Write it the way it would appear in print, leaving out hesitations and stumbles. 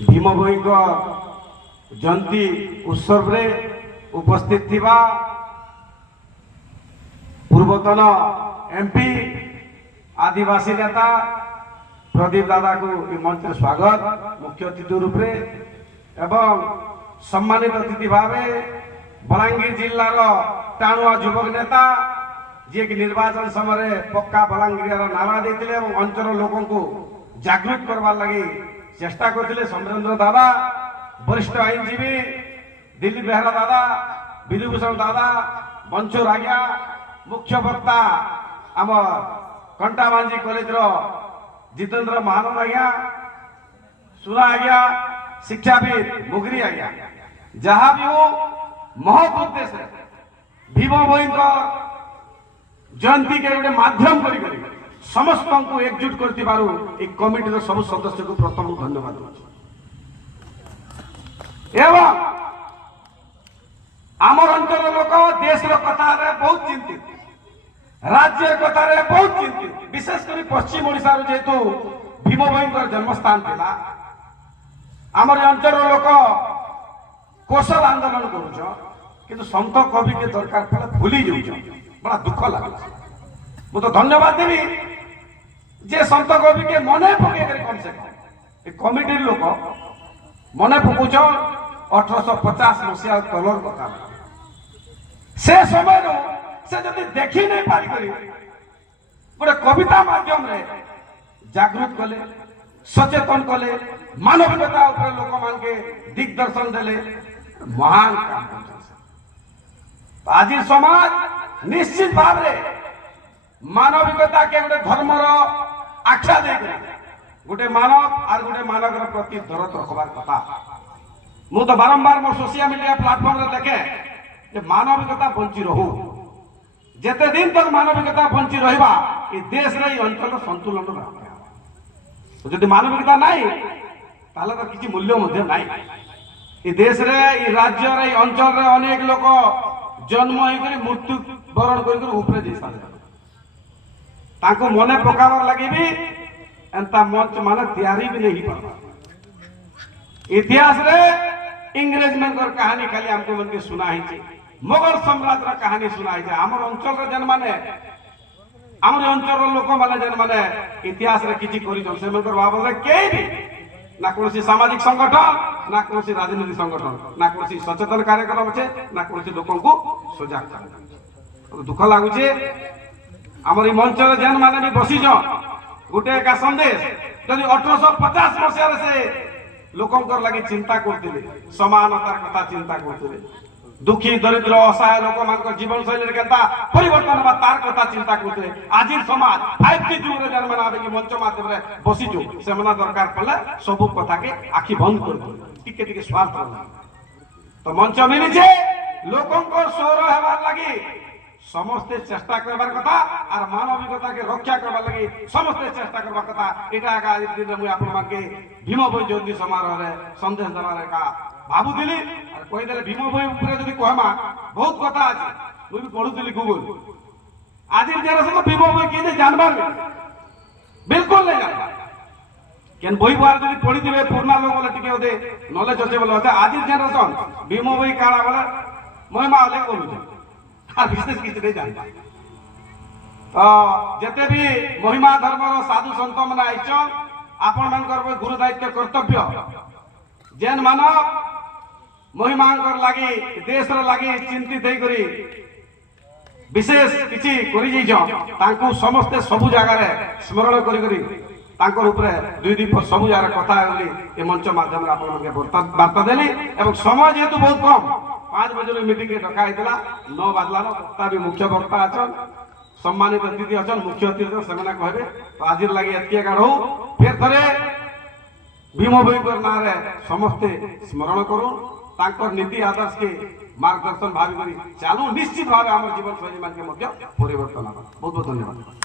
भीम भोई जयंती उत्सव रे उपस्थित थिबा पूर्वतन एमपी आदिवासी नेता प्रदीप दादा को मंच स्वागत मुख्य अतिथि रूप में एवं सम्मानित अतिथि भावे बलांगीर जिलार टाणुआ युवक नेता जी कि निर्वाचन समय पक्का बलांगीर नारा देते अंचल लोकों को जागृत करवार लगी चेष्टा करते समरेंद्र दादा वरिष्ठ आईनजीवी दिलीप बेहरा दादा विधुभूषण दादा बंचोर आज्ञा मुख्य वक्ता आम कंटाबांजी कॉलेज जितेंद्र महानंद आज्ञा सुना आज्ञा शिक्षाविद मुगरी आज्ञा जहाँ भी हो महत उद्देश्य भीम भोई जयंती के गोटे माध्यम कर समस्त को एकजुट कर कमिटी सब सदस्य को प्रथम धन्यवाद दूँ एवं आमर अंचल लोक देश कथा बहुत चिंतित राज्य कथा बहुत चिंतित विशेषकर पश्चिम ओडिशा जेहेतु भीम भोई जन्मस्थान था आमर अंचल लोक कौशल आंदोलन कर सन्त कवि के दरकार पड़े भूली जाऊँ बड़ा दुख लगे मु तो धन्यवाद देवी जे सन्त कवि के मने पकड़ कम से कम कमिटी लोक मने पकाउछ 1850 मसीहा तलर कथा से समय से जब देखी नहीं पारी गोटे कविता माध्यम रे जागृत कले सचेतन कले मानविकता उपरे लोक मान के दिग्दर्शन देले महान काम आज समाज निश्चित भाव रे मानविकता के गोटे धर्मर आख्या दे गोटे मानव और गोटे मानव प्रति दरद रखबार कथा मु तो बारंबार मोर सोशल मीडिया प्लेटफॉर्म रे देखे जे मानविकता बंची रहू जेते दिन तक मानविकता बंची रहिबा ए देश रे अंचल संतुलन रहे जदि मानविकता नाही ताले तो किछि मूल्य मध्ये नाही ए देश रे ए राज्य रे अंचल रे अनेक लोक जन्म होई करी मृत्यु वरण कर ऊपर जे सारे ताको मने पकावर लगी भी एंता मंच माने तैयारी भी नहीं पावा इतिहास रे इंग्रेज मनकर कहानी खाली हमको मन के सुना ही मुगल सम्राट रा कहानी सुना ही हमर अंचल रे जन माने हमर अंचल रो लोक माने जन माने इतिहास रे किछि करि जन से मनकर बाबा रे के भी ना कोनसी सामाजिक संगठन ना कोनसी राजनीतिक संगठन ना कोनसी सचेतन कार्यक्रम छे ना कोनसी लोकन को सजग कर दुख लागु छे हमर मंच रे जन माने भी बसी जो गोटे का संदेश जदि 1850 मसीहा से लोकंकर लगी चिंता करते समानतार कथा चिंता करते दुखी दरिद्र असहाय लोक मान जीवन शैली केता परिवर्तन बा तार कथा चिंता करते आज समाज 5G जुग रे जन माने कि मंच माध्यम रे बसी जो से मना दरकार पड़ले सब कथा के आखि बंद कर दो टिके टिके स्वार्थ तो मंच मिली छे लोकंकर स्वर हेबार लगी समस्ते चेष्टा करबार कथा और मानविकता के रक्षा करबार लगी समस्ते चेष्टा करबार कथा एटा आज दिन मु आपन मान के भीम भोई जयंती समारोह रे संदेश देबार का भाबु दिली और कहि देले भीम भोई ऊपर जदी कहमा बहुत कथा अछि मु भी पढुतली गूगल आज जनरेशन भीम भोई के जानबार बिल्कुल नहीं जानबार केन बोई बार जदी पढि दिबे पुरना लोग बोले टिके ओदे नॉलेज होचे बोले अच्छा आज जनरेशन भीम भोई काळा बोले महिमा ओले कोलु विशेष किसी नहीं जानता तो जेते भी महिमा धर्म साधु संत मन आइछन आपण मानकर गुरु दायित्व कर्तव्य जेन मानव महिमांकर लागी देश रे लागी चिंतित होई करी विशेष किछि करि जइछन तांको समस्त सब जगह रे स्मरण करी करी तांकर ऊपर दुई दिन सब जगह कथा होली ए मंच माध्यम रे आपण के वार्ता देली एवं समय जेतु बहुत कम 5 बजे मीटिंग के डका होता 9 बाजला वक्ता भी मुख्य वक्ता अच्छन सम्मानित अतिथि अच्छन मुख्य अतिथि से कहबे तो आज लगे एतके गाड़ हो फिर थरे भीम भोई ना रे समस्ते स्मरण करू तांकर नीति आदर्श के मार्गदर्शन भावी करी चालू निश्चित भाव हमर जीवन शैली मान के मध्य परिवर्तन बहुत बहुत धन्यवाद।